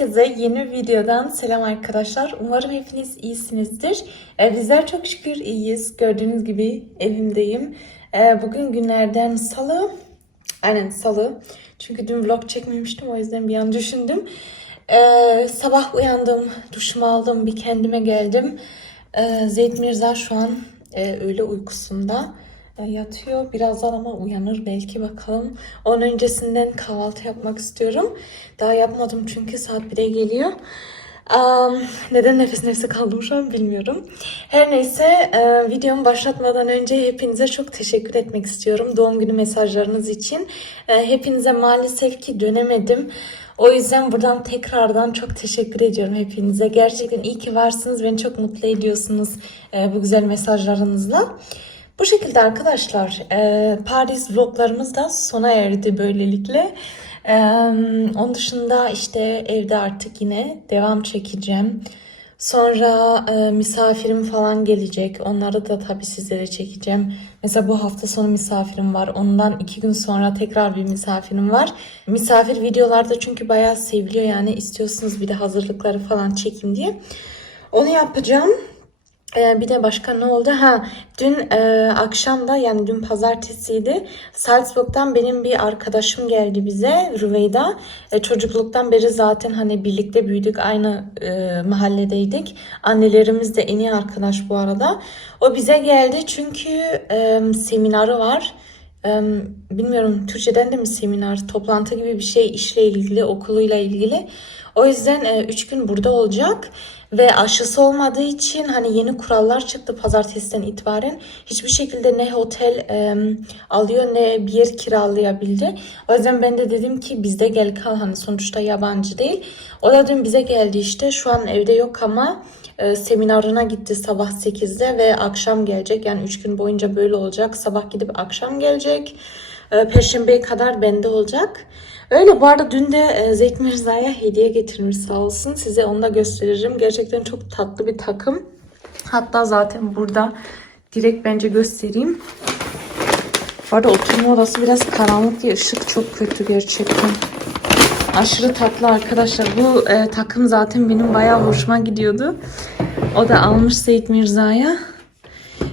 Herkese yeni videodan selam arkadaşlar. Umarım hepiniz iyisinizdir. Ee, bizler çok şükür iyiyiz. Gördüğünüz gibi evimdeyim. Ee, bugün günlerden salı. Aynen salı. Çünkü dün vlog çekmemiştim o yüzden bir an düşündüm. Ee, sabah uyandım, duşumu aldım, bir kendime geldim. Zeyd Mirza şu an e, öğle uykusunda yatıyor. Birazdan ama uyanır belki bakalım. Onun öncesinden kahvaltı yapmak istiyorum. Daha yapmadım çünkü saat 1'e geliyor. Am, neden nefes nefese kaldım şu an bilmiyorum. Her neyse e, videomu başlatmadan önce hepinize çok teşekkür etmek istiyorum. Doğum günü mesajlarınız için. E, hepinize maalesef ki dönemedim. O yüzden buradan tekrardan çok teşekkür ediyorum hepinize. Gerçekten iyi ki varsınız. Beni çok mutlu ediyorsunuz e, bu güzel mesajlarınızla. Bu şekilde arkadaşlar e, Paris vloglarımız da sona erdi böylelikle. E, onun dışında işte evde artık yine devam çekeceğim. Sonra e, misafirim falan gelecek. Onları da tabii sizlere çekeceğim. Mesela bu hafta sonu misafirim var. Ondan iki gün sonra tekrar bir misafirim var. Misafir videolarda çünkü bayağı seviliyor yani istiyorsunuz bir de hazırlıkları falan çekin diye. Onu yapacağım. Ee, bir de başka ne oldu? Ha, dün e, akşam da yani dün pazartesiydi. Salzburg'dan benim bir arkadaşım geldi bize, Rüveyda. E, çocukluktan beri zaten hani birlikte büyüdük, aynı e, mahalledeydik. Annelerimiz de en iyi arkadaş bu arada. O bize geldi çünkü e, seminarı var. E, bilmiyorum Türkçeden de mi seminer, toplantı gibi bir şey işle ilgili, okuluyla ilgili. O yüzden 3 gün burada olacak ve aşısı olmadığı için hani yeni kurallar çıktı pazartesiden itibaren. Hiçbir şekilde ne otel e, alıyor ne bir yer kiralayabildi. O yüzden ben de dedim ki bizde gel kal hani sonuçta yabancı değil. O da dün bize geldi işte şu an evde yok ama e, seminarına gitti sabah 8'de ve akşam gelecek. Yani 3 gün boyunca böyle olacak. Sabah gidip akşam gelecek. E, Perşembeye kadar bende olacak. Öyle bu arada dün de e, Zeyt Mirza'ya hediye getirmiş sağ olsun. Size onu da gösteririm. Gerçekten çok tatlı bir takım. Hatta zaten burada direkt bence göstereyim. Bu arada oturma odası biraz karanlık diye ışık çok kötü gerçekten. Aşırı tatlı arkadaşlar. Bu e, takım zaten benim bayağı hoşuma gidiyordu. O da almış Zeyt Mirza'ya.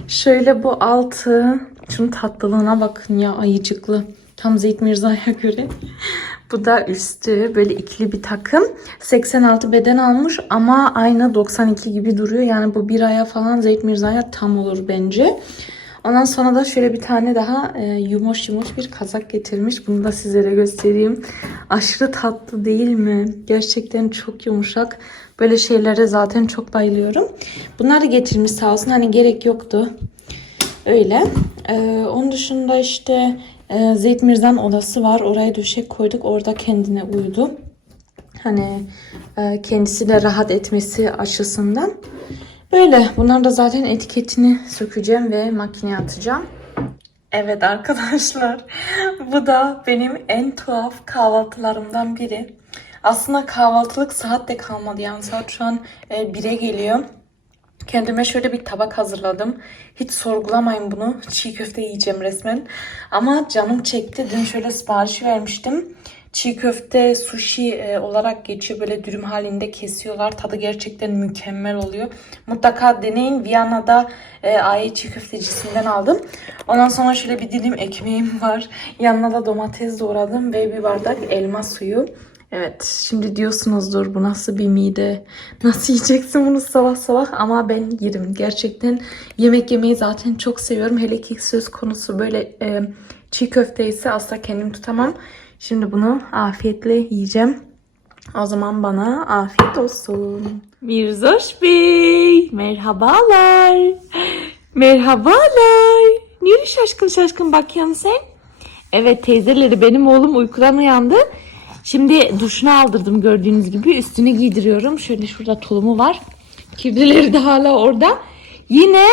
Şöyle bu altı. Şunun tatlılığına bakın ya ayıcıklı. Tam Zeyt Mirza'ya göre. Bu da üstü böyle ikili bir takım. 86 beden almış ama aynı 92 gibi duruyor. Yani bu bir aya falan Zeyt Mirza'ya tam olur bence. Ondan sonra da şöyle bir tane daha e, yumuş yumuş bir kazak getirmiş. Bunu da sizlere göstereyim. Aşırı tatlı değil mi? Gerçekten çok yumuşak. Böyle şeylere zaten çok bayılıyorum. Bunları getirmiş sağ olsun. Hani gerek yoktu. Öyle. Ee, onun dışında işte e, Mirza'nın odası var. Oraya döşek koyduk. Orada kendine uyudu. Hani e, kendisiyle rahat etmesi açısından. Böyle. Bunlar da zaten etiketini sökeceğim ve makineye atacağım. Evet arkadaşlar. Bu da benim en tuhaf kahvaltılarımdan biri. Aslında kahvaltılık saat de kalmadı. Yani saat şu an e, 1'e geliyor. Kendime şöyle bir tabak hazırladım. Hiç sorgulamayın bunu. Çiğ köfte yiyeceğim resmen. Ama canım çekti. Dün şöyle sipariş vermiştim. Çiğ köfte sushi e, olarak geçiyor. Böyle dürüm halinde kesiyorlar. Tadı gerçekten mükemmel oluyor. Mutlaka deneyin. Viyana'da e, çiğ köftecisinden aldım. Ondan sonra şöyle bir dilim ekmeğim var. Yanına da domates doğradım ve bir bardak elma suyu. Evet şimdi diyorsunuzdur bu nasıl bir mide? Nasıl yiyeceksin bunu sabah sabah? Ama ben yerim. Gerçekten yemek yemeyi zaten çok seviyorum. Hele ki söz konusu böyle e, çiğ köfte ise asla kendim tutamam. Şimdi bunu afiyetle yiyeceğim. O zaman bana afiyet olsun. Mirzoş Bey merhabalar. Merhabalar. Niye şaşkın şaşkın bakıyorsun sen? Evet teyzeleri benim oğlum uykudan uyandı Şimdi duşunu aldırdım gördüğünüz gibi. Üstünü giydiriyorum. Şöyle şurada tulumu var. Kirlileri de hala orada. Yine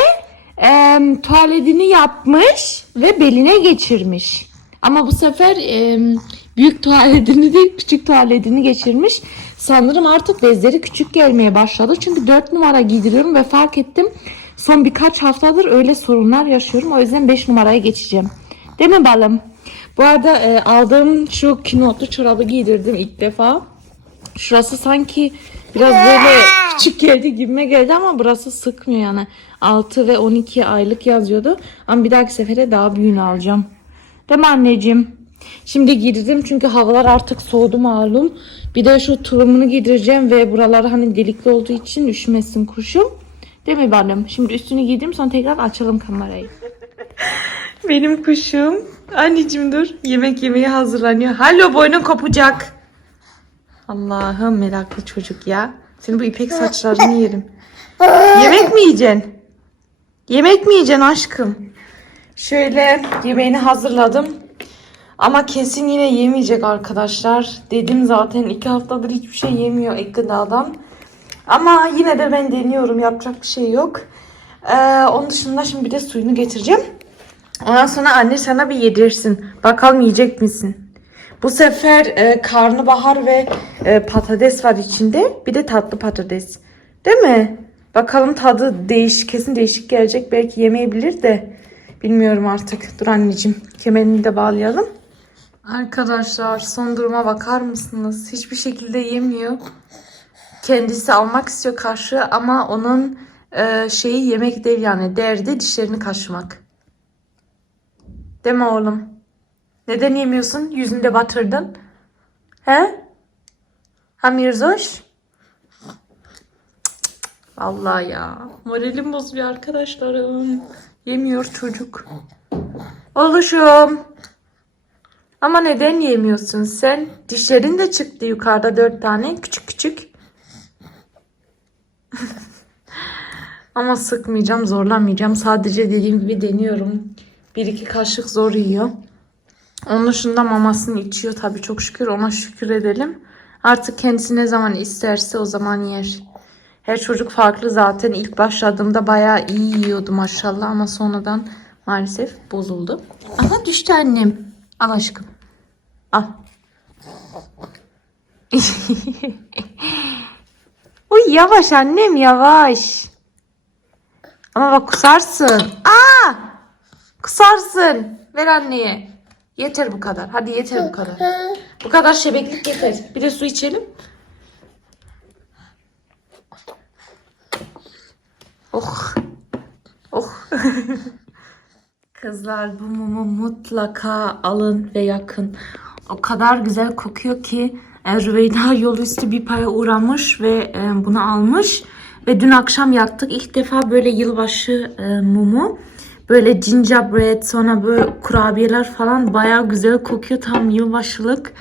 e, tuvaletini yapmış ve beline geçirmiş. Ama bu sefer e, büyük tuvaletini değil küçük tuvaletini geçirmiş. Sanırım artık bezleri küçük gelmeye başladı. Çünkü 4 numara giydiriyorum ve fark ettim. Son birkaç haftadır öyle sorunlar yaşıyorum. O yüzden 5 numaraya geçeceğim. Değil mi balım? Bu arada e, aldığım şu kinotlu çorabı giydirdim ilk defa. Şurası sanki biraz böyle küçük geldi gibime geldi ama burası sıkmıyor yani. 6 ve 12 aylık yazıyordu. Ama bir dahaki sefere daha büyüğünü alacağım. Değil mi anneciğim? Şimdi giydirdim çünkü havalar artık soğudu malum. Bir de şu tulumunu giydireceğim ve buraları hani delikli olduğu için üşümesin kuşum. Değil mi benim? Şimdi üstünü giydim sonra tekrar açalım kamerayı. Benim kuşum. Anneciğim dur. Yemek yemeye hazırlanıyor. Hallo boynun kopacak. Allah'ım meraklı çocuk ya. Senin bu ipek saçlarını yerim. Yemek mi yiyeceksin? Yemek mi yiyeceksin aşkım? Şöyle yemeğini hazırladım. Ama kesin yine yemeyecek arkadaşlar. Dedim zaten iki haftadır hiçbir şey yemiyor ek gıdadan. Ama yine de ben deniyorum. Yapacak bir şey yok. Ee, onun dışında şimdi bir de suyunu getireceğim. Ondan sonra anne sana bir yedirsin. Bakalım yiyecek misin? Bu sefer e, karnabahar ve e, patates var içinde. Bir de tatlı patates. Değil mi? Bakalım tadı değişik, kesin değişik gelecek. Belki yemeyebilir de. Bilmiyorum artık. Dur anneciğim. Kemerini de bağlayalım. Arkadaşlar son duruma bakar mısınız? Hiçbir şekilde yemiyor. Kendisi almak istiyor karşı ama onun e, şeyi yemek değil yani. Derdi dişlerini kaşımak. Değil mi oğlum? Neden yemiyorsun? Yüzünde batırdın. He? Ha Mirzoş? Vallahi ya. Moralim bozuyor arkadaşlarım. Yemiyor çocuk. Oluşum. Ama neden yemiyorsun sen? Dişlerin de çıktı yukarıda dört tane. Küçük küçük. Ama sıkmayacağım, zorlamayacağım. Sadece dediğim gibi deniyorum. Bir iki kaşık zor yiyor. Onun dışında mamasını içiyor tabii çok şükür. Ona şükür edelim. Artık kendisi ne zaman isterse o zaman yer. Her çocuk farklı zaten. İlk başladığımda bayağı iyi yiyordu maşallah ama sonradan maalesef bozuldu. Aha düştü annem. Al aşkım. Al. Uy yavaş annem yavaş. Ama bak kusarsın. Aa! Kusarsın. Ver anneye. Yeter bu kadar. Hadi yeter bu kadar. Bu kadar şebeklik yeter. Bir de su içelim. Oh. Oh. Kızlar bu mumu mutlaka alın ve yakın. O kadar güzel kokuyor ki e, Rüveyda yol üstü bir paya uğramış ve e, bunu almış. Ve dün akşam yaktık. İlk defa böyle yılbaşı e, mumu. Böyle gingerbread sonra böyle kurabiyeler falan bayağı güzel kokuyor. Tam yılbaşılık.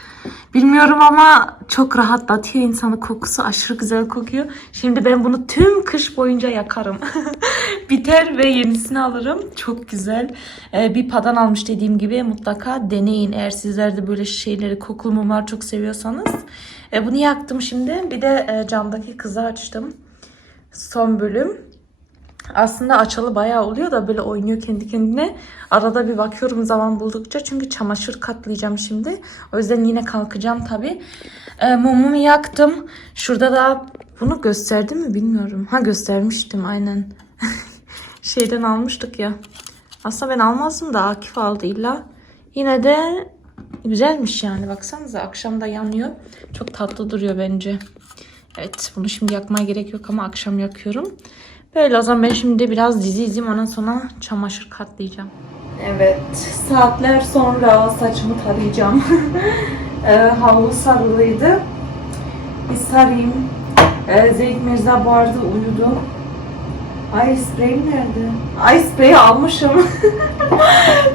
Bilmiyorum ama çok rahatlatıyor insanı. Kokusu aşırı güzel kokuyor. Şimdi ben bunu tüm kış boyunca yakarım. Biter ve yenisini alırım. Çok güzel. Ee, bir padan almış dediğim gibi mutlaka deneyin. Eğer sizler de böyle şeyleri kokulu mumlar çok seviyorsanız. Ee, bunu yaktım şimdi. Bir de e, camdaki kızı açtım. Son bölüm. Aslında açalı bayağı oluyor da böyle oynuyor kendi kendine. Arada bir bakıyorum zaman buldukça çünkü çamaşır katlayacağım şimdi. O yüzden yine kalkacağım tabii. E, mumumu yaktım. Şurada da bunu gösterdim mi bilmiyorum. Ha göstermiştim aynen. Şeyden almıştık ya. Aslında ben almazdım da Akif aldı illa. Yine de güzelmiş yani baksanıza akşam da yanıyor. Çok tatlı duruyor bence. Evet bunu şimdi yakmaya gerek yok ama akşam yakıyorum. Böyle o zaman ben şimdi biraz dizi izleyeyim ondan sonra çamaşır katlayacağım. Evet saatler sonra saçımı tarayacağım. e, havlu sarılıydı. Bir sarayım. E, Zeyd Mirza bu arada uyudu. Ay spreyim nerede? Ay spreyi almışım.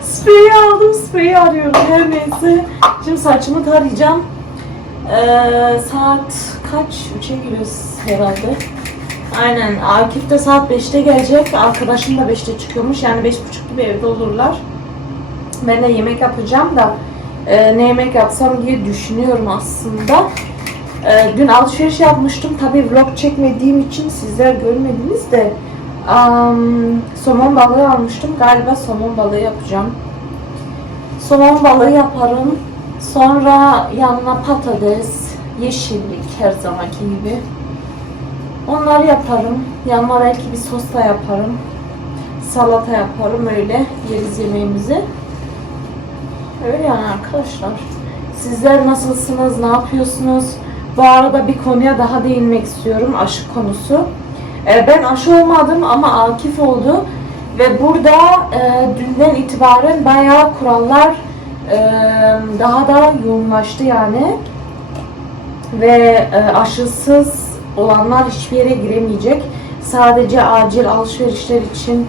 spreyi aldım. Spreyi arıyorum. Her neyse. Şimdi saçımı tarayacağım. Ee, saat kaç? 3'e giriyoruz herhalde. Aynen. Akif de saat 5'te gelecek. Arkadaşım da 5'te çıkıyormuş. Yani 5.30 gibi evde olurlar. Ben de yemek yapacağım da e, ne yemek yapsam diye düşünüyorum aslında. E, dün alışveriş yapmıştım. Tabii vlog çekmediğim için sizler görmediniz de am, somon balığı almıştım. Galiba somon balığı yapacağım. Somon balığı yaparım. Sonra yanına patates, yeşillik her zamanki gibi. Onları yaparım. Yanına belki bir sos da yaparım. Salata yaparım öyle. Yeriz yemeğimizi. Öyle yani arkadaşlar. Sizler nasılsınız? Ne yapıyorsunuz? Bu arada bir konuya daha değinmek istiyorum. Aşı konusu. Ee, ben aşı olmadım ama Akif oldu. Ve burada e, dünden itibaren bayağı kurallar e, daha da yoğunlaştı yani. Ve e, aşısız olanlar hiçbir yere giremeyecek. Sadece acil alışverişler için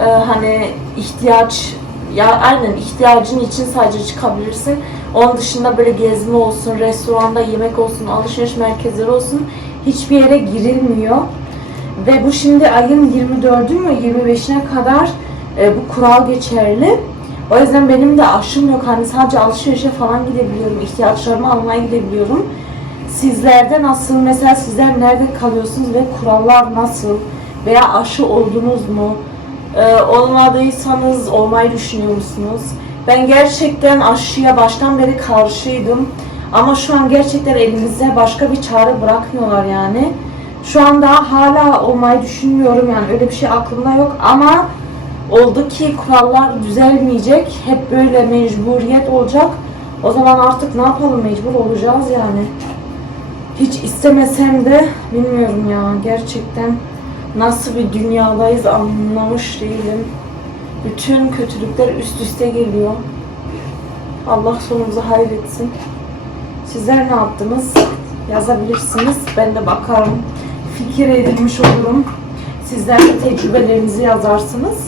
e, hani ihtiyaç ya aynen ihtiyacın için sadece çıkabilirsin. Onun dışında böyle gezme olsun, restoranda yemek olsun, alışveriş merkezleri olsun hiçbir yere girilmiyor. Ve bu şimdi ayın 24'ü mü 25'ine kadar e, bu kural geçerli. O yüzden benim de aşım yok. Hani sadece alışverişe falan gidebiliyorum. ihtiyaçlarımı almaya gidebiliyorum. Sizlerde nasıl? Mesela sizler nerede kalıyorsunuz ve kurallar nasıl? Veya aşı oldunuz mu? Ee, olmadıysanız olmayı düşünüyor musunuz? Ben gerçekten aşıya baştan beri karşıydım. Ama şu an gerçekten elimizde başka bir çare bırakmıyorlar yani. Şu anda hala olmayı düşünmüyorum yani öyle bir şey aklımda yok ama oldu ki kurallar düzelmeyecek. Hep böyle mecburiyet olacak. O zaman artık ne yapalım mecbur olacağız yani. Hiç istemesem de bilmiyorum ya gerçekten nasıl bir dünyadayız anlamış değilim. Bütün kötülükler üst üste geliyor. Allah sonumuzu hayretsin. Sizler ne yaptınız? Yazabilirsiniz. Ben de bakarım. Fikir edinmiş olurum. Sizler de tecrübelerinizi yazarsınız.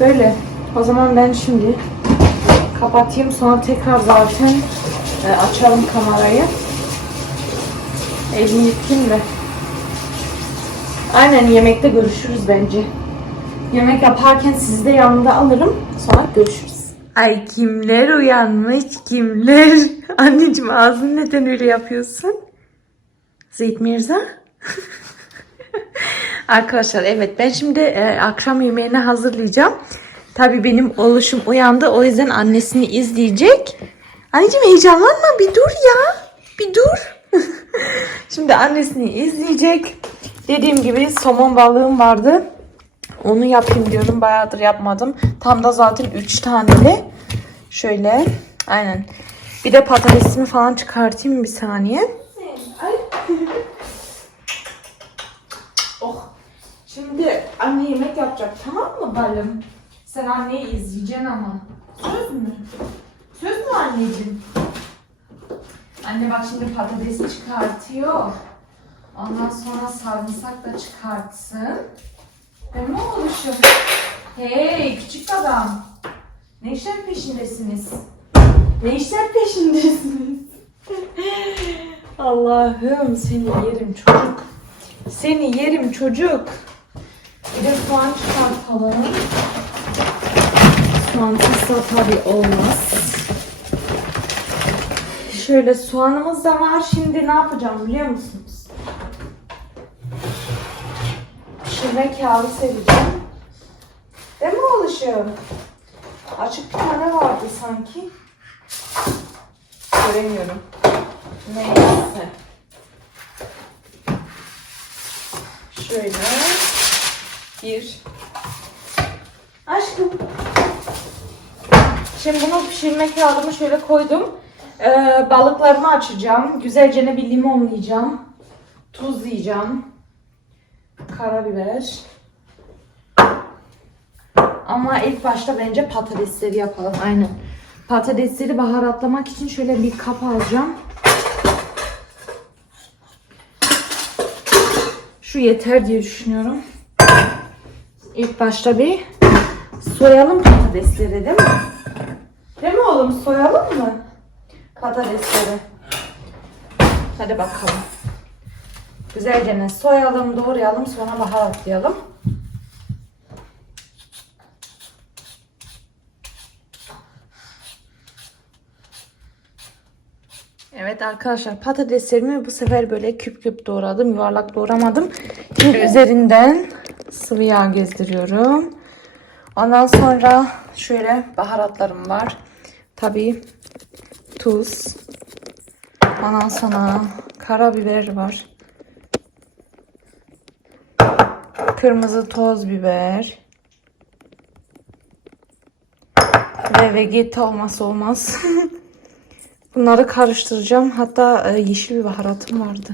Böyle. O zaman ben şimdi kapatayım. Sonra tekrar zaten e, açalım kamerayı. Elimi yıkayayım da. Aynen yemekte görüşürüz bence. Yemek yaparken sizi de yanımda alırım. Sonra görüşürüz. Ay kimler uyanmış kimler? Anneciğim ağzın neden öyle yapıyorsun? Zeyt Mirza? Arkadaşlar evet ben şimdi e, akşam yemeğini hazırlayacağım. Tabii benim oluşum uyandı o yüzden annesini izleyecek. Anneciğim heyecanlanma bir dur ya. Bir dur. şimdi annesini izleyecek. Dediğim gibi somon balığım vardı. Onu yapayım diyorum. Bayağıdır yapmadım. Tam da zaten 3 taneli. Şöyle. Aynen. Bir de patatesimi falan çıkartayım bir saniye. oh. Şimdi anne yemek yapacak tamam mı balım? Sen anneyi izleyeceksin ama. Söz mü? Söz mü anneciğim? Anne bak şimdi patatesi çıkartıyor. Ondan sonra sarımsak da çıkartsın. Ve ne oluşum? Hey küçük adam. Ne işler peşindesiniz? Ne işler peşindesiniz? Allah'ım seni yerim çocuk. Seni yerim çocuk. Bir de soğan çıkartalım. Soğansızsa tabii olmaz. Şöyle soğanımız da var. Şimdi ne yapacağım biliyor musunuz? Pişirme kağıdı sereceğim. Değil mi oluşum? Açık bir tane vardı sanki. Göremiyorum. Neyse. Şöyle. Bir. Aşkım. Şimdi bunu pişirme kağıdımı şöyle koydum. Ee, balıklarımı açacağım. Güzelce ne bir limonlayacağım. Tuzlayacağım. Karabiber. Ama ilk başta bence patatesleri yapalım. Aynen. Patatesleri baharatlamak için şöyle bir kap alacağım. Şu yeter diye düşünüyorum. İlk başta bir soyalım patatesleri değil mi? Değil mi oğlum? Soyalım mı? Patatesleri. Hadi bakalım. Güzelce soyalım, doğrayalım, sonra baharatlayalım. Evet arkadaşlar patateslerimi bu sefer böyle küp küp doğradım. Yuvarlak doğramadım. Şimdi üzerinden sıvı yağ gezdiriyorum. Ondan sonra şöyle baharatlarım var. Tabii tuz. Ondan sonra karabiber var. Kırmızı toz biber. Ve vegeta olmazsa olmaz. Bunları karıştıracağım. Hatta e, yeşil bir baharatım vardı.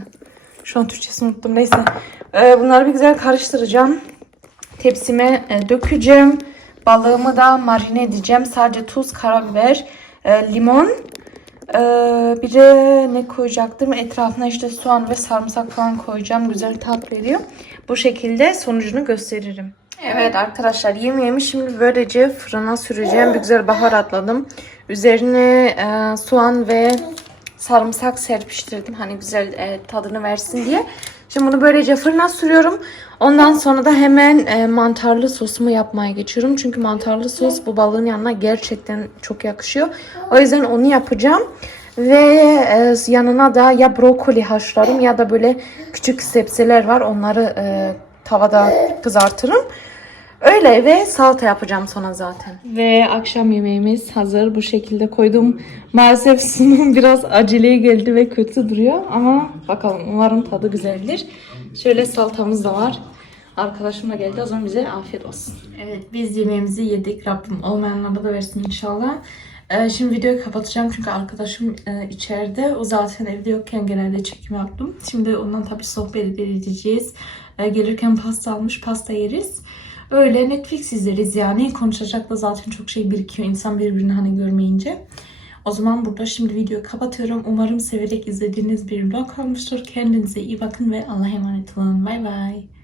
Şu an Türkçesini unuttum. Neyse. E, bunları bir güzel karıştıracağım. Tepsime e, dökeceğim. Balığımı da marine edeceğim. Sadece tuz, karabiber, limon. E, bir de ne koyacaktım? Etrafına işte soğan ve sarımsak falan koyacağım. Güzel tat veriyor. Bu şekilde sonucunu gösteririm. Evet arkadaşlar yemeğimi şimdi böylece fırına süreceğim. Bir güzel baharatladım. Üzerine e, soğan ve sarımsak serpiştirdim. Hani güzel e, tadını versin diye. Şimdi bunu böylece fırına sürüyorum. Ondan sonra da hemen e, mantarlı sosumu yapmaya geçiyorum. Çünkü mantarlı sos bu balığın yanına gerçekten çok yakışıyor. O yüzden onu yapacağım. Ve e, yanına da ya brokoli haşlarım ya da böyle küçük sebzeler var. Onları e, tavada kızartırım. Öyle ve salata yapacağım sonra zaten. Ve akşam yemeğimiz hazır. Bu şekilde koydum. Maalesef sunum biraz aceleye geldi ve kötü duruyor. Ama bakalım umarım tadı güzeldir. Şöyle salatamız da var. Arkadaşım da geldi. O zaman bize afiyet olsun. Evet biz yemeğimizi yedik. Rabbim olmayanlara da versin inşallah. Ee, şimdi videoyu kapatacağım çünkü arkadaşım e, içeride. O zaten evde yokken genelde çekim yaptım. Şimdi ondan tabii sohbet edeceğiz. Ee, gelirken pasta almış. Pasta yeriz. Öyle Netflix izleriz yani. Konuşacak da zaten çok şey birikiyor insan birbirini hani görmeyince. O zaman burada şimdi videoyu kapatıyorum. Umarım severek izlediğiniz bir vlog olmuştur. Kendinize iyi bakın ve Allah'a emanet olun. Bay bay.